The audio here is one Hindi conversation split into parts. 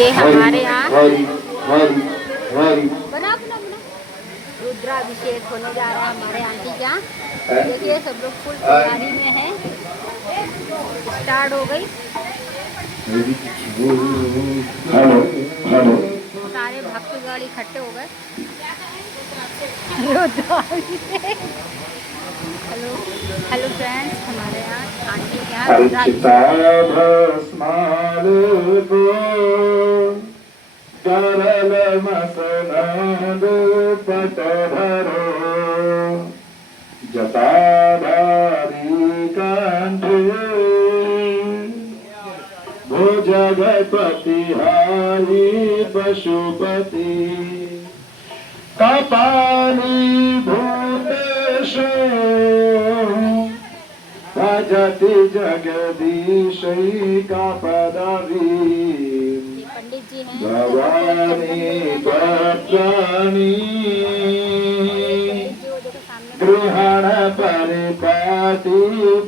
ये हमारे यहाँ रुद्राभिषेक होने जा रहा है हमारे आंटी के यहाँ। देखिए सब लोग फुल तैयारी में है, स्टार्ट हो गई। सारे भक्तगण इकट्ठे हो गए। रुद्राभिषेक। हेलो हेलो फ्रेंड्स, हमारे यहाँ आंटी के यहाँ जटाधारी कंठे जगतपति हरि पशुपति कपाली भूतेश भजति जगदीश का पदवी भवानी पत्राणी गृहण परिपाटी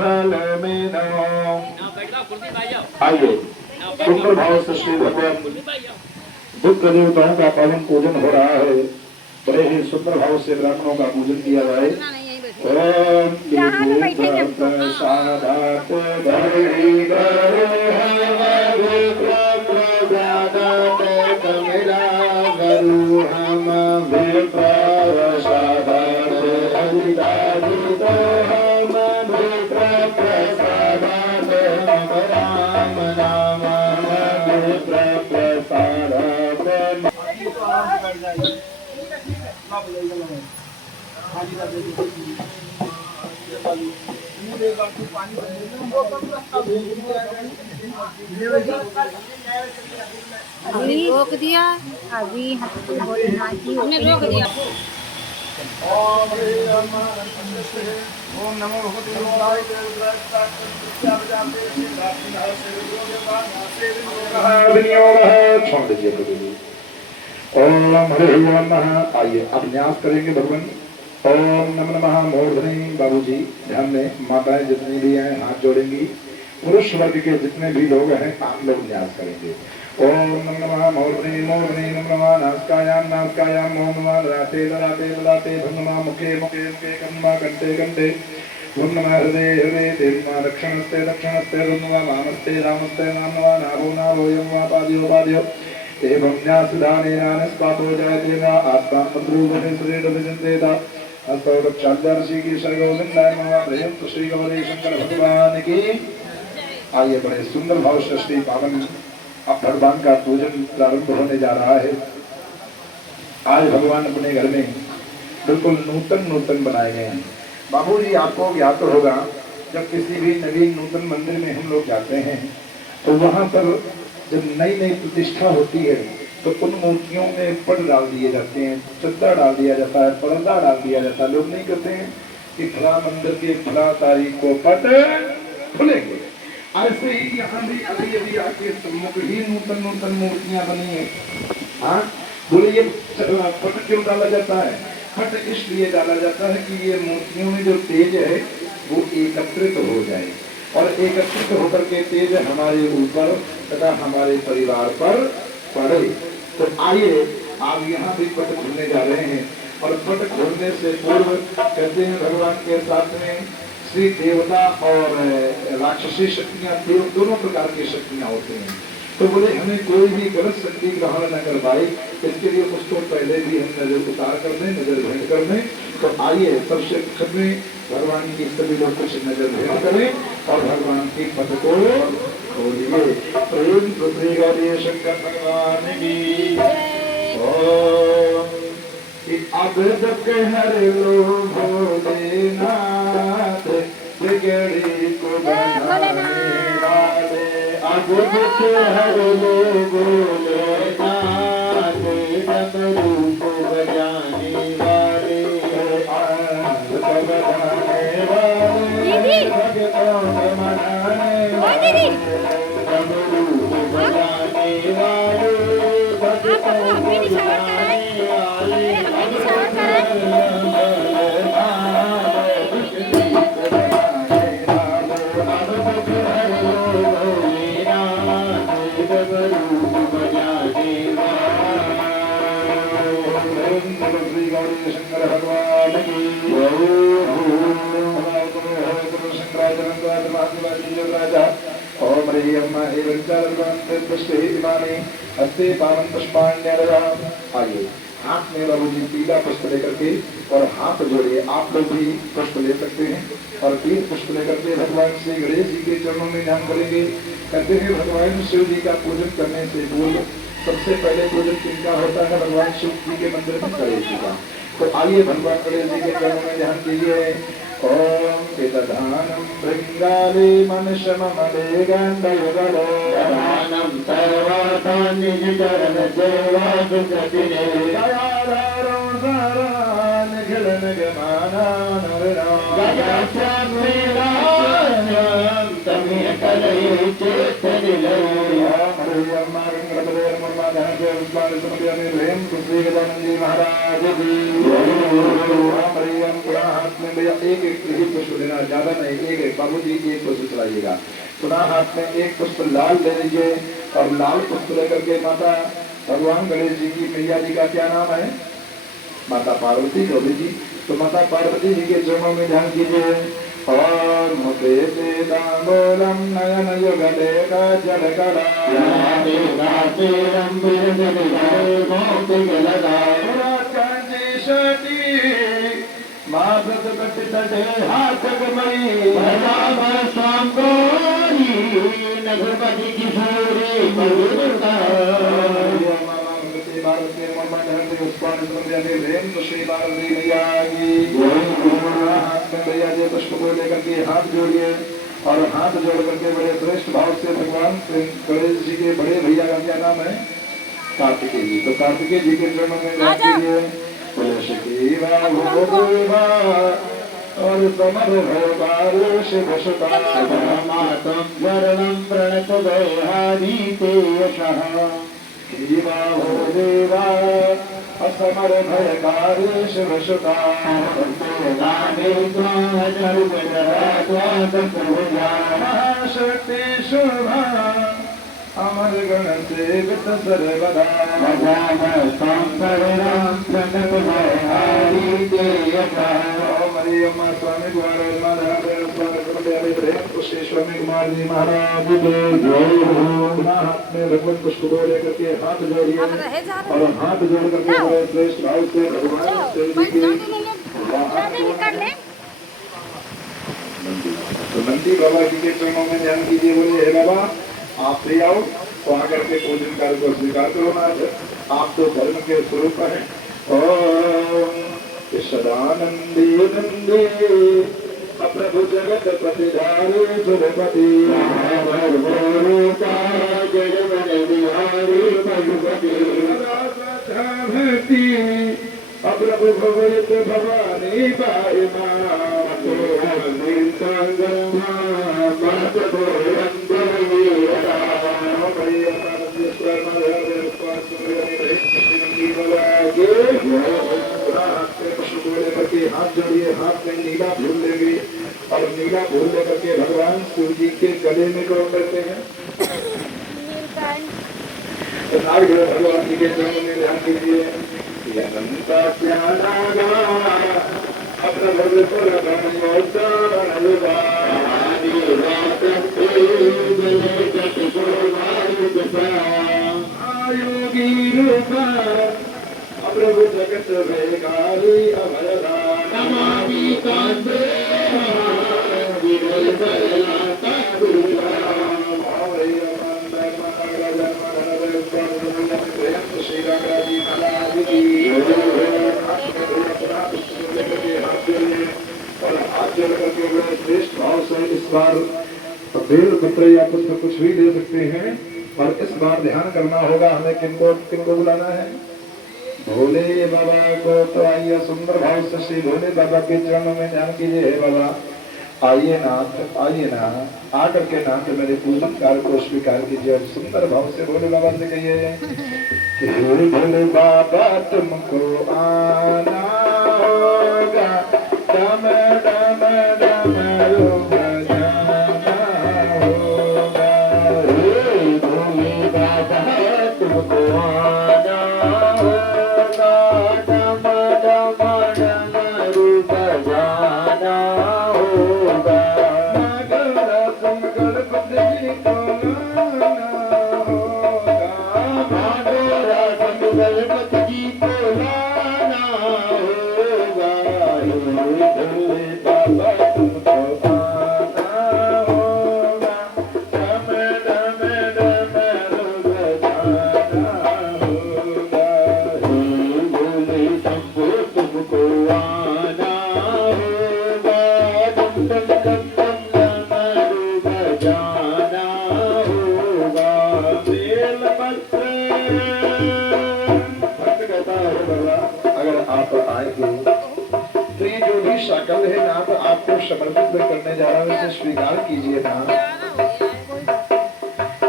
बल में आइए सुंदर भाव से श्री भगवान बुद्ध देवताओं का पावन पूजन हो रहा है। बड़े ही सुंदर भाव से ब्राह्मणों का पूजन किया जाए। अभी रोक दिया, अभी हमने रोक दिया। ओम नमो भगवते छोड़ दीजिए। ओम हरे नमः। आइए अब न्यास करेंगे भगवान। ओम नमः नमः मूर्धनि। बाबूजी ध्यान में, माताएं जितनी भी हैं हाथ जोड़ेंगी। पुरुष वर्ग के जितने भी लोग हैं आप लोग न्यास करेंगे। ओम नमः नमः मूर्धनि मूर्धनि नमः नमः नासिकायां नासिकायां ओम नमः ललाटे ललाटे ललाटे भं नमः मुखे मुखे मुखे कन्मा कंठे कंठे ओम नमः हृदये हृदये ते नमः दक्षिणस्ते दक्षिणस्ते ओम नमः वामस्ते वामस्ते ओम नमः नाभो नाभो ओम नमः पादयो पादयो एवं न्यासदानेन स्पातो जायते वा आत्मा मद्रूपे श्रीड विजन्तेता अस्तौ रक्षादर्शी की सर्वोदन्दाय नमः प्रेम श्री गौरी शंकर भगवान की। आइए बड़े सुंदर भाव से श्री पावन अब भगवान का पूजन प्रारंभ होने जा रहा है। आज भगवान अपने घर में बिल्कुल नूतन नूतन बनाए गए हैं। बाबूजी आपको ज्ञात होगा, जब किसी भी नवीन नूतन मंदिर में हम लोग जाते हैं तो वहां पर जब नई नई प्रतिष्ठा होती है तो उन मूर्तियों में पट डाल दिए जाते हैं, चद्दा डाल दिया जाता है, पर्दा डाल दिया जाता है। लोग नहीं कहते हैं कि फला मंदिर के फला तारीख को पट खुलेंगे। ऐसे ही यहाँ भी अभी अभी आके सम्मुख ही नूतन नूतन मूर्तियां बनी है। हाँ बोले ये पट क्यों डाला जाता है? पट इसलिए डाला जाता है कि ये मूर्तियों में जो तेज है वो एकत्रित हो जाए और एकत्रित होकर के तेज हमारे ऊपर तथा हमारे परिवार पर पड़े। तो आइए आप यहाँ भी पट खोलने जा रहे हैं और पट खोलने से पूर्व कहते हैं भगवान के साथ में श्री देवता और राक्षसी शक्तियां दोनों प्रकार की शक्तियां होती हैं। तो बोले हमें कोई भी गलत शक्ति ग्रहण न कर पाए, इसके लिए उसको पहले भी हम नजर उतार कर दें, नजर भेंट कर दें। तो आइए सबसे में भगवान की सभी लोग कुछ नजर भेंट करें और भगवान की पद को खोलिए। प्रेम शंकर भगवान की। अब तक हर लो भोलेनाथ बिगड़ी को बनाने वाले, अब तक हर लो भोलेनाथ डमरू को बजाने वाले, बजाने वाले भगतों को मनाने वाले, डमरू को बजाने वाले भगतों को मनाने वाले। Thank you. बोलो श्री गौरी शंकर भगवान की शंकराचार्य ओम हरि अम्मा एवं चारंते पुष्पे इमानि हस्ते पावं पुष्पाण्यरः। आइए हाथ में बाबूजी पीला पुष्प लेकर के और हाथ जोड़िए। आप लोग भी पुष्प ले सकते हैं और 3 पुष्प लेकर के भगवान श्री गणेश जी के चरणों में ध्यान करेंगे। कहते हैं भगवान शिव जी का पूजन करने से पूर्व सबसे पहले पूजन किनका होता है? भगवान शिव जी के मंदिर में गणेश जी का। तो आइए भगवान गणेश जी के चरणों में ध्यान कीजिए। ओम पितधानम भृंगाले मनशममले गंधयुगलो दानम सर्वार्थानि चरण सेवा सुकृतिने दयाधारो सारान खिलन गमाना नरनाम गजास्यामेवान्यं तमे कलये चेत निलये। महाराज हाथ में भैया एक ही पुष्प लेना, ज्यादा नहीं, एक बाबूजी एक पुष्प चलाइएगा। पुनः हाथ में एक पुष्प लाल ले लीजिए और लाल पुष्प लेकर के माता भगवान गणेश जी की मैया जी का क्या नाम है? माता पार्वती गौरी जी। तो माता पार्वती जी के चरणों में ध्यान कीजिए। और मुते दामोलम नयन युगले का जल कला माधव तटे हाथ गमई स्वाम गौरी नगरपति किशोरी मधुरता भैया जी पुष्प को लेकर के हाथ जोड़िए और हाथ जोड़ करके बड़े श्रेष्ठ भाव से भगवान गणेश जी के बड़े भैया का क्या नाम है? कार्तिकेय जी। तो कार्तिकेय जी के चरणों में और समर भयकार शिव मातम वरणम प्रणत दयारी ते यशः देवा हो देवा असमर भयकार शिव सुता महाशक्ति शोभा अमर गण सेवित सर्वदा स्वामी कुमार जी महाराज हाथ में भगवान पुष्प को लेकर के हाथ जोड़िए और हाथ जोड़ करके बड़े श्रेष्ठ भाव से भगवान तो नंदी बाबा जी के चरणों में ध्यान कीजिए। बोले हे बाबा आप ले आओ तो आकर के पूजन कार्य को स्वीकार करो ना। आप तो धर्म के स्वरूप हैं। सदानंदी नंदी प्रभु जगत प्रतिधारे सुरपति प्रभु भवत भवानी पाई करके हाथ जोड़िए। हाथ में नीला फूल लेंगे और नीला फूल लेकर के भगवान शिव जी के गले में कौन करते हैं? तो भगवान जी के चरणों में ध्यान कीजिए। प्रभु जगत भेगारी अभयदान नमामि कांते श्री राम जी महाराज की और हाथ जोड़ करके बड़े श्रेष्ठ भाव से इस बार बेल पत्र या पुष्प कुछ भी दे सकते हैं। और इस बार ध्यान करना होगा हमें किनको बुलाना है? भोले बाबा को। तो आइए सुंदर भाव से श्री भोले बाबा के चरणों में ध्यान कीजिए। हे बाबा आइए नाथ, आइए ना, आकर के नाथ मेरे पूजन कार्य को स्वीकार कीजिए। और सुंदर भाव से भोले बाबा से कहिए कि हे भोले बाबा तुमको आना होगा, डम डम डम योग जाना होगा। हे भोले बाबा तुमको आना होगा, डम भक्त कहता है बाबा अगर आप आएंगे तो ये जो भी शकल है ना तो आपको समर्पित करने जा रहा हूँ इसे स्वीकार कीजिए ना।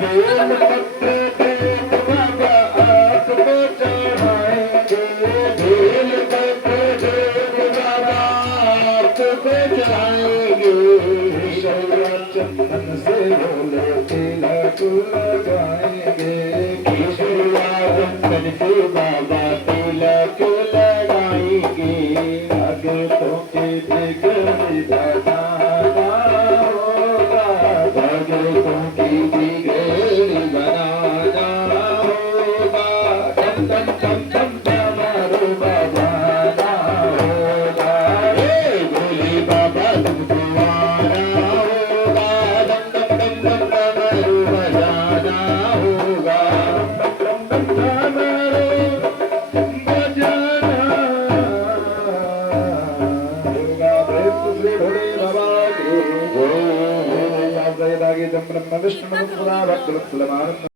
बेलपत्र देव बाबा आपको चढ़ाएंगे, बेलपत्र देव बाबा आपको चढ़ाएंगे, चंदन से बोले तिलक लगाएंगे, चंदन से बाबा तिलक लगाएंगे, भगतों के बिगड़ी बनाना होगा, भगतों की बिगड़ी बनाना होगा, टम टम टम टम डमरू बजाना होगा, हे भोले बाबा तुमको आना होगा, टम टम टम टम डमरू बजाना होगा, टम टम टम डमरू बजाना होगा। श्री भोले बाबा की जय। ब्रह्म विष्णु मधुसूदन भक्त वत्सल